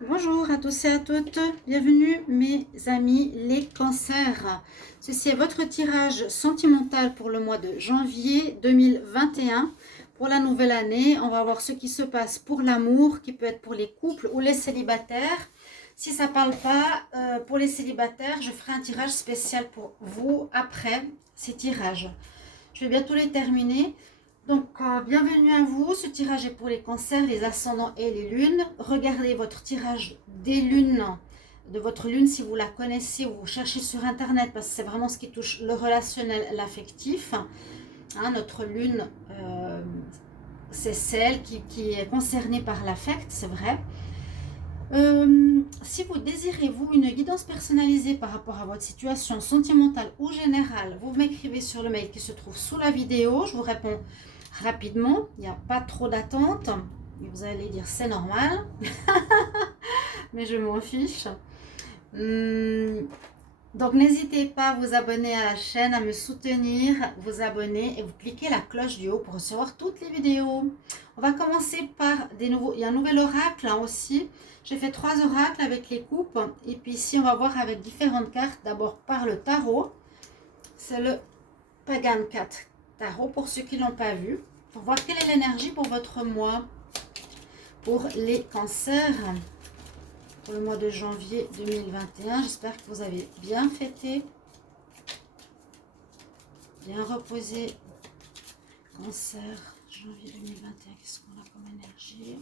Bonjour à tous et à toutes, bienvenue mes amis les cancers. Ceci est votre tirage sentimental pour le mois de janvier 2021. Pour la nouvelle année, on va voir ce qui se passe pour l'amour, qui peut être pour les couples ou les célibataires. Si ça ne parle pas pour les célibataires, je ferai un tirage spécial pour vous après ces tirages. Je vais bientôt les terminer. Donc, bienvenue à vous. Ce tirage est pour les cancers, les ascendants et les lunes. Regardez votre tirage des lunes, de votre lune si vous la connaissez ou vous cherchez sur Internet parce que c'est vraiment ce qui touche le relationnel, l'affectif. Hein, notre lune, c'est celle qui est concernée par l'affect, c'est vrai. Si vous désirez, vous, une guidance personnalisée par rapport à votre situation sentimentale ou générale, vous m'écrivez sur le mail qui se trouve sous la vidéo. Je vous réponds rapidement, il n'y a pas trop d'attente. Et vous allez dire c'est normal, mais je m'en fiche. Donc n'hésitez pas à vous abonner à la chaîne, à me soutenir, vous abonner et vous cliquez la cloche du haut pour recevoir toutes les vidéos. On va commencer par des nouveaux. Il y a un nouvel oracle hein, aussi. J'ai fait 3 oracles avec les coupes. Et puis ici, on va voir avec différentes cartes. D'abord par le tarot. C'est le Pagan 4 tarot pour ceux qui ne l'ont pas vu. Pour voir quelle est l'énergie pour votre mois. Pour les cancers. Pour le mois de janvier 2021. J'espère que vous avez bien fêté. Bien reposé. Cancer, janvier 2021. Qu'est-ce qu'on a comme énergie?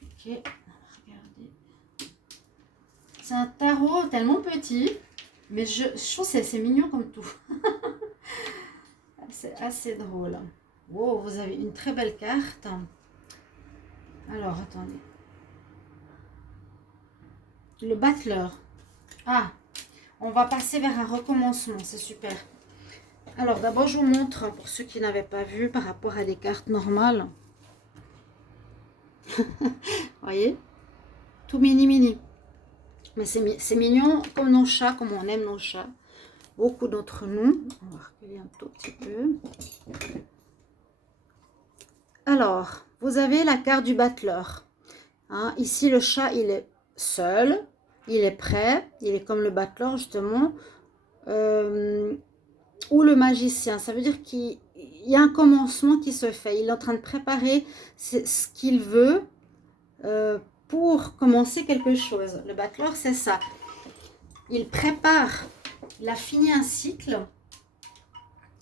Ok, regardez. C'est un tarot tellement petit, mais je trouve que c'est mignon comme tout. C'est assez drôle. Wow, vous avez une très belle carte. Alors, attendez. Le battleur. Ah, on va passer vers un recommencement, c'est super. Alors, d'abord, je vous montre, pour ceux qui n'avaient pas vu, par rapport à des cartes normales. Voyez, tout mini. Mais c'est mignon comme nos chats, comme on aime nos chats. Beaucoup d'entre nous. On va reculer un tout petit peu. Alors, vous avez la carte du battleur. Hein, ici, le chat, il est seul. Il est prêt. Il est comme le battleur, justement. Ou le magicien. Ça veut dire qu'il y a un commencement qui se fait. Il est en train de préparer ce qu'il veut pour commencer quelque chose. Le battleur, c'est ça. Il prépare. Il a fini un cycle.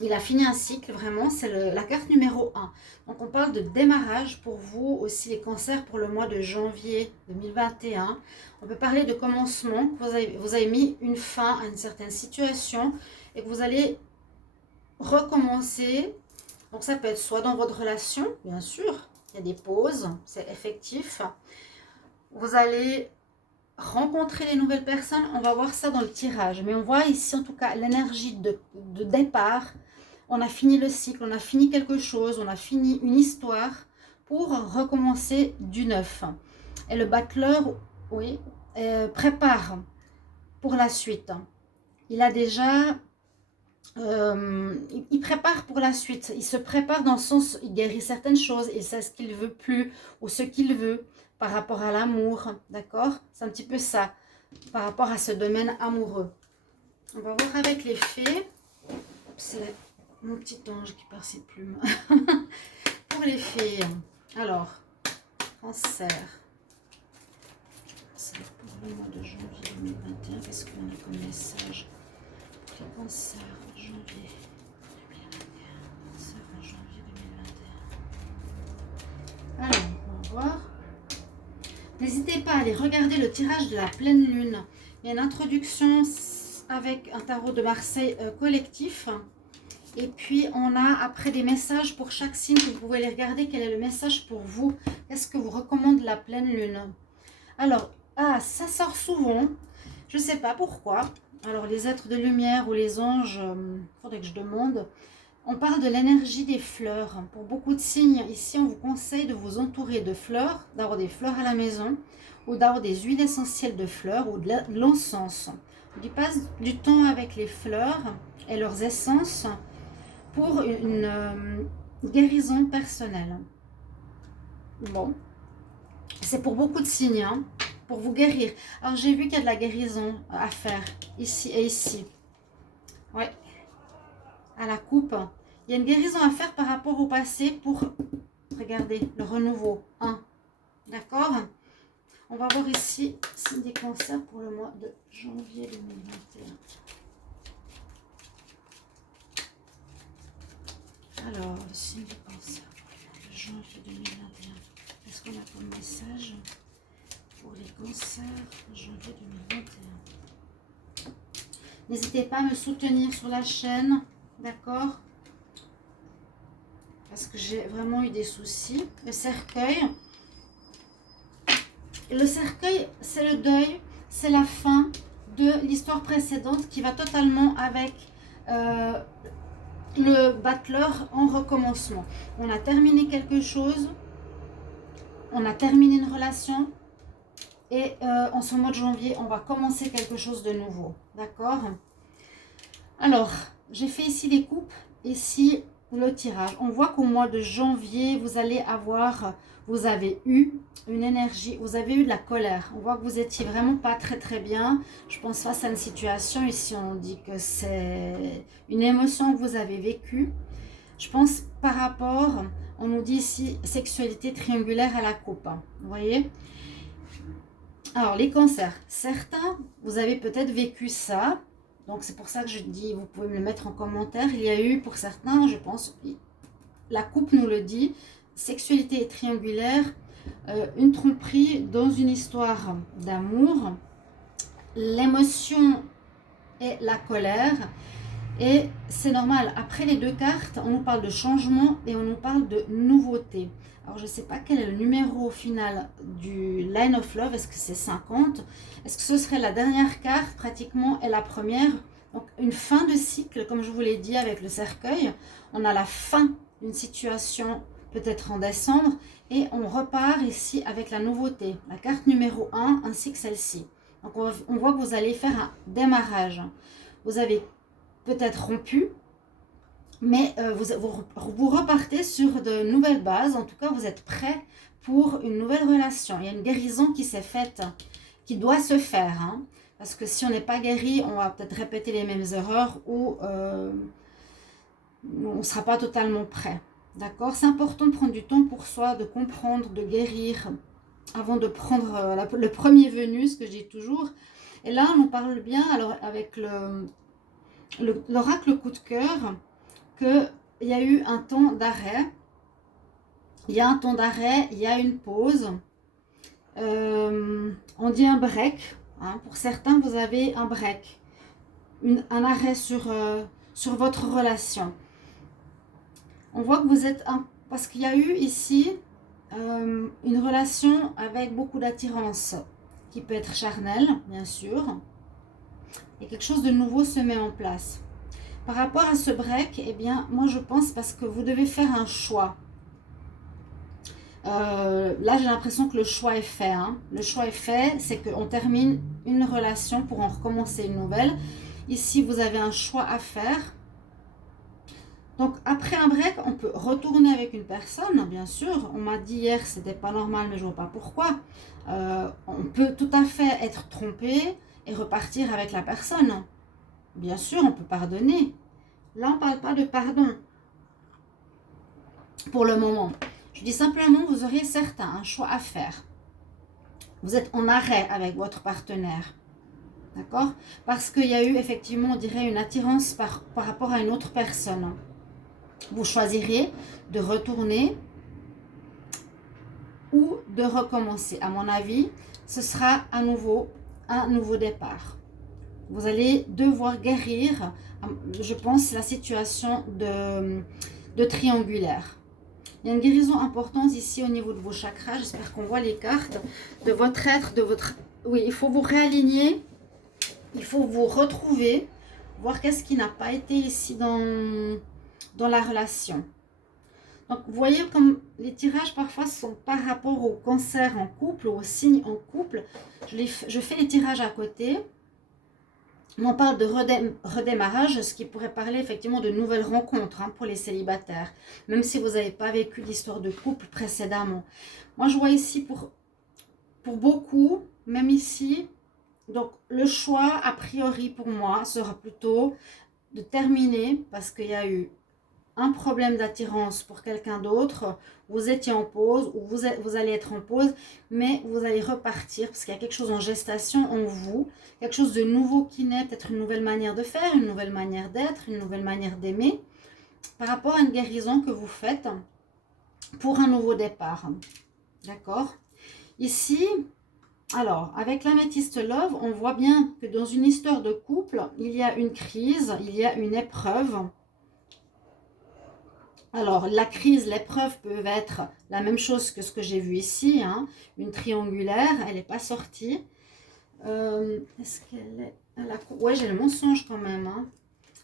Il a fini un cycle, vraiment, c'est la carte numéro 1. Donc, on parle de démarrage pour vous, aussi les cancers pour le mois de janvier 2021. On peut parler de commencement, vous avez mis une fin à une certaine situation et que vous allez recommencer. Donc, ça peut être soit dans votre relation, bien sûr, il y a des pauses, c'est effectif. Vous allez rencontrer les nouvelles personnes, on va voir ça dans le tirage. Mais on voit ici, en tout cas, l'énergie de départ. On a fini le cycle, on a fini quelque chose, on a fini une histoire pour recommencer du neuf. Et le battleur, oui, prépare pour la suite. Il a déjà... il prépare pour la suite. Il se prépare dans le sens, il guérit certaines choses, il sait ce qu'il veut plus ou ce qu'il veut par rapport à l'amour, d'accord? C'est un petit peu ça, par rapport à ce domaine amoureux. On va voir avec les fées. C'est mon petit ange qui perd ses plumes. Pour les fées, alors, cancer. C'est pour le mois de janvier 2021. Qu'est-ce qu'on a comme message pour les cancers, janvier 2021. Cancer, janvier 2021. Alors, on va voir. N'hésitez pas à aller regarder le tirage de la pleine lune. Il y a une introduction avec un tarot de Marseille collectif. Et puis, on a après des messages pour chaque signe. Vous pouvez les regarder. Quel est le message pour vous? Qu'est-ce que vous recommande la pleine lune? Alors, ça sort souvent. Je ne sais pas pourquoi. Alors, les êtres de lumière ou les anges, faudrait que je demande. On parle de l'énergie des fleurs. Pour beaucoup de signes, ici, on vous conseille de vous entourer de fleurs, d'avoir des fleurs à la maison, ou d'avoir des huiles essentielles de fleurs, ou de l'encens. On passe du temps avec les fleurs et leurs essences pour une guérison personnelle. Bon. C'est pour beaucoup de signes, hein, pour vous guérir. Alors, j'ai vu qu'il y a de la guérison à faire ici et ici. Ouais, à la coupe. Il y a une guérison à faire par rapport au passé pour, regardez, le renouveau. D'accord? On va voir ici signe des cancers pour le mois de janvier 2021. Alors, le signe des cancers pour le mois de janvier 2021. Qu'est-ce qu'on a comme message pour les cancers janvier 2021? N'hésitez pas à me soutenir sur la chaîne, d'accord? Parce que j'ai vraiment eu des soucis. Le cercueil. Le cercueil, c'est le deuil, c'est la fin de l'histoire précédente qui va totalement avec le battleur en recommencement. On a terminé quelque chose, on a terminé une relation et en ce mois de janvier, on va commencer quelque chose de nouveau. D'accord? Alors, j'ai fait ici les coupes, ici le tirage. On voit qu'au mois de janvier, vous allez avoir, vous avez eu une énergie, vous avez eu de la colère. On voit que vous étiez vraiment pas très bien. Je pense face à une situation, ici on dit que c'est une émotion que vous avez vécue. Je pense par rapport, on nous dit ici sexualité triangulaire à la coupe. Vous voyez? Alors les cancers, certains, vous avez peut-être vécu ça. Donc c'est pour ça que je dis, vous pouvez me le mettre en commentaire. Il y a eu pour certains, je pense, la coupe nous le dit, sexualité triangulaire, une tromperie dans une histoire d'amour, l'émotion et la colère. Et c'est normal, après les deux cartes, on nous parle de changement et on nous parle de nouveauté. Alors je ne sais pas quel est le numéro final du Line of Love, est-ce que c'est 50? Est-ce que ce serait la dernière carte pratiquement et la première? Donc une fin de cycle, comme je vous l'ai dit avec le cercueil. On a la fin d'une situation peut-être en décembre et on repart ici avec la nouveauté, la carte numéro 1 ainsi que celle-ci. Donc on voit que vous allez faire un démarrage. Vous avez peut-être rompu, mais vous repartez sur de nouvelles bases. En tout cas, vous êtes prêt pour une nouvelle relation. Il y a une guérison qui s'est faite, qui doit se faire. Hein, parce que si on n'est pas guéri, on va peut-être répéter les mêmes erreurs ou on ne sera pas totalement prêt. D'accord? C'est important de prendre du temps pour soi, de comprendre, de guérir, avant de prendre le premier venu, ce que je dis toujours. Et là, on parle bien alors avec l'oracle coup de cœur, qu'il y a eu un temps d'arrêt. Il y a un temps d'arrêt, il y a une pause. On dit un break. Hein. Pour certains, vous avez un break. Un arrêt sur votre relation. On voit que vous êtes... parce qu'il y a eu ici une relation avec beaucoup d'attirance, qui peut être charnelle, bien sûr. Et quelque chose de nouveau se met en place. Par rapport à ce break, eh bien, moi je pense parce que vous devez faire un choix. Là, j'ai l'impression que le choix est fait. Hein. Le choix est fait, c'est qu'on termine une relation pour en recommencer une nouvelle. Ici, vous avez un choix à faire. Donc, après un break, on peut retourner avec une personne, bien sûr. On m'a dit hier que c'était pas normal, mais je ne vois pas pourquoi. On peut tout à fait être trompé et repartir avec la personne. Bien sûr, on peut pardonner. Là, on ne parle pas de pardon pour le moment. Je dis simplement, vous aurez certes un choix à faire. Vous êtes en arrêt avec votre partenaire. D'accord? Parce qu'il y a eu effectivement, on dirait, une attirance par rapport à une autre personne. Vous choisiriez de retourner ou de recommencer. À mon avis, ce sera à nouveau un nouveau départ. Vous allez devoir guérir, je pense, la situation de triangulaire. Il y a une guérison importante ici au niveau de vos chakras. J'espère qu'on voit les cartes de votre être, de votre... Oui, il faut vous réaligner, il faut vous retrouver, voir qu'est-ce qui n'a pas été ici dans la relation. Donc, vous voyez comme les tirages parfois sont par rapport au cancer en couple, aux signes en couple. Je fais les tirages à côté. On parle de redémarrage, ce qui pourrait parler effectivement de nouvelles rencontres hein, pour les célibataires, même si vous n'avez pas vécu d'histoire de couple précédemment. Moi, je vois ici pour pour beaucoup, même ici, donc le choix a priori pour moi sera plutôt de terminer parce qu'il y a eu un problème d'attirance pour quelqu'un d'autre, vous étiez en pause ou vous allez être en pause, mais vous allez repartir parce qu'il y a quelque chose en gestation en vous, quelque chose de nouveau qui naît, peut-être une nouvelle manière de faire, une nouvelle manière d'être, une nouvelle manière d'aimer, par rapport à une guérison que vous faites pour un nouveau départ. D'accord? Ici, alors, avec l'améthyste love, on voit bien que dans une histoire de couple, il y a une crise, il y a une épreuve. Alors, la crise, l'épreuve peuvent être la même chose que ce que j'ai vu ici, hein, une triangulaire, elle n'est pas sortie. Est-ce qu'elle est... Ouais, j'ai le mensonge quand même. Hein.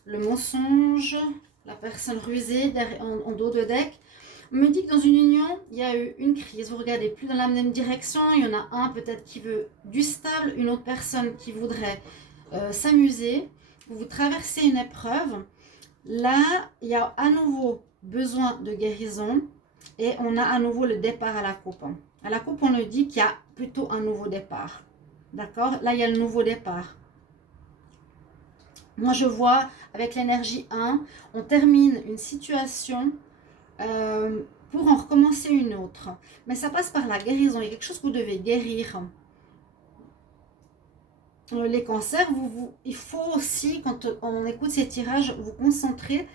Le mensonge, la personne rusée derrière, en dos de deck. On me dit que dans une union, il y a eu une crise. Vous regardez plus dans la même direction. Il y en a un peut-être qui veut du stable, une autre personne qui voudrait s'amuser. Vous traversez une épreuve. Là, il y a à nouveau besoin de guérison et on a à nouveau le départ à la coupe. À la coupe, on nous dit qu'il y a plutôt un nouveau départ. D'accord? Là, il y a le nouveau départ. Moi, je vois avec l'énergie 1, on termine une situation pour en recommencer une autre. Mais ça passe par la guérison. Il y a quelque chose que vous devez guérir. Les cancers, il faut aussi, quand on écoute ces tirages, vous concentrer,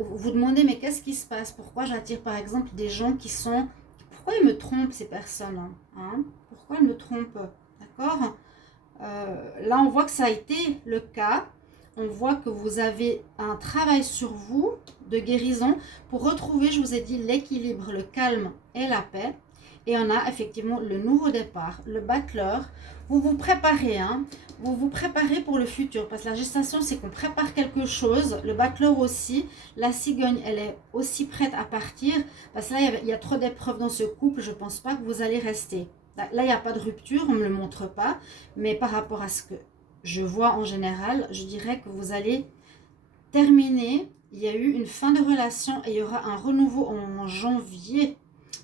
vous demandez mais qu'est-ce qui se passe? Pourquoi j'attire par exemple des gens qui sont... Pourquoi ils me trompent ces personnes hein? Pourquoi ils me trompent? D'accord? Là, on voit que ça a été le cas. On voit que vous avez un travail sur vous de guérison pour retrouver, je vous ai dit, l'équilibre, le calme et la paix. Et on a effectivement le nouveau départ, le battleur. Vous vous préparez, hein, vous vous préparez pour le futur. Parce que la gestation, c'est qu'on prépare quelque chose. Le battleur aussi. La cigogne, elle est aussi prête à partir. Parce que là, il y a trop d'épreuves dans ce couple. Je ne pense pas que vous allez rester. Là, il n'y a pas de rupture, on ne me le montre pas. Mais par rapport à ce que je vois en général, je dirais que vous allez terminer. Il y a eu une fin de relation et il y aura un renouveau en janvier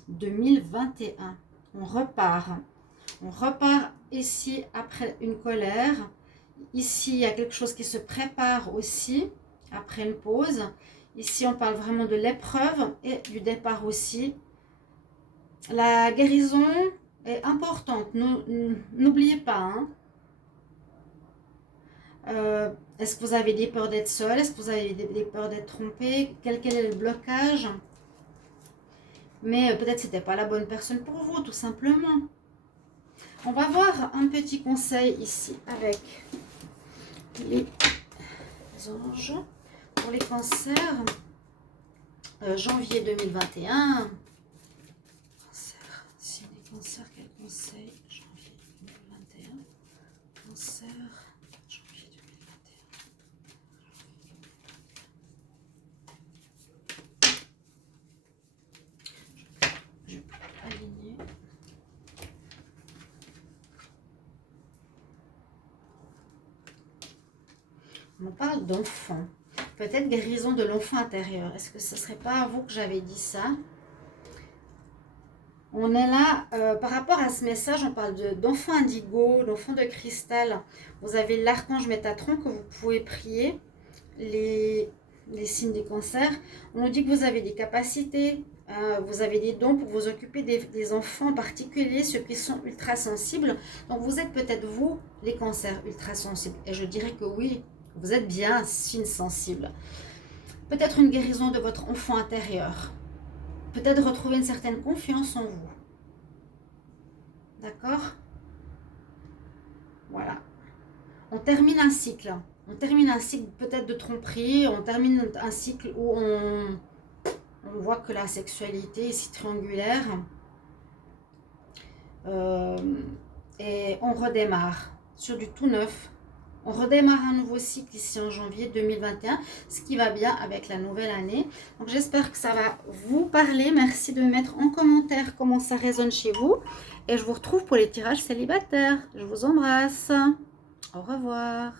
2021. On repart. On repart ici après une colère. Ici, il y a quelque chose qui se prépare aussi après une pause. Ici, on parle vraiment de l'épreuve et du départ aussi. La guérison est importante. N'oubliez pas. Hein. Est-ce que vous avez des peurs d'être seul? Est-ce que vous avez des peurs d'être trompé? Quel est le blocage? Mais peut-être c'était pas la bonne personne pour vous, tout simplement. On va voir un petit conseil ici avec les anges pour les cancers. Janvier 2021. Cancer, si les cancers, quel conseil? Janvier 2021. Cancer, janvier 2021. Je vais aligner. On parle d'enfant. Peut-être guérison de l'enfant intérieur. Est-ce que ce ne serait pas à vous que j'avais dit ça? On est là, par rapport à ce message, on parle d'enfant indigo, d'enfant de cristal. Vous avez l'archange Métatron que vous pouvez prier, les signes des cancers. On nous dit que vous avez des capacités, vous avez des dons pour vous occuper des enfants particuliers, ceux qui sont ultra sensibles. Donc vous êtes peut-être vous, les cancers ultra sensibles. Et je dirais que oui, vous êtes bien signes sensibles. Peut-être une guérison de votre enfant intérieur. Peut-être retrouver une certaine confiance en vous. D'accord? Voilà. On termine un cycle. On termine un cycle peut-être de tromperie. On termine un cycle où on voit que la sexualité est si triangulaire. Et on redémarre sur du tout neuf. On redémarre un nouveau cycle ici en janvier 2021, ce qui va bien avec la nouvelle année. Donc j'espère que ça va vous parler. Merci de mettre en commentaire comment ça résonne chez vous. Et je vous retrouve pour les tirages célibataires. Je vous embrasse. Au revoir.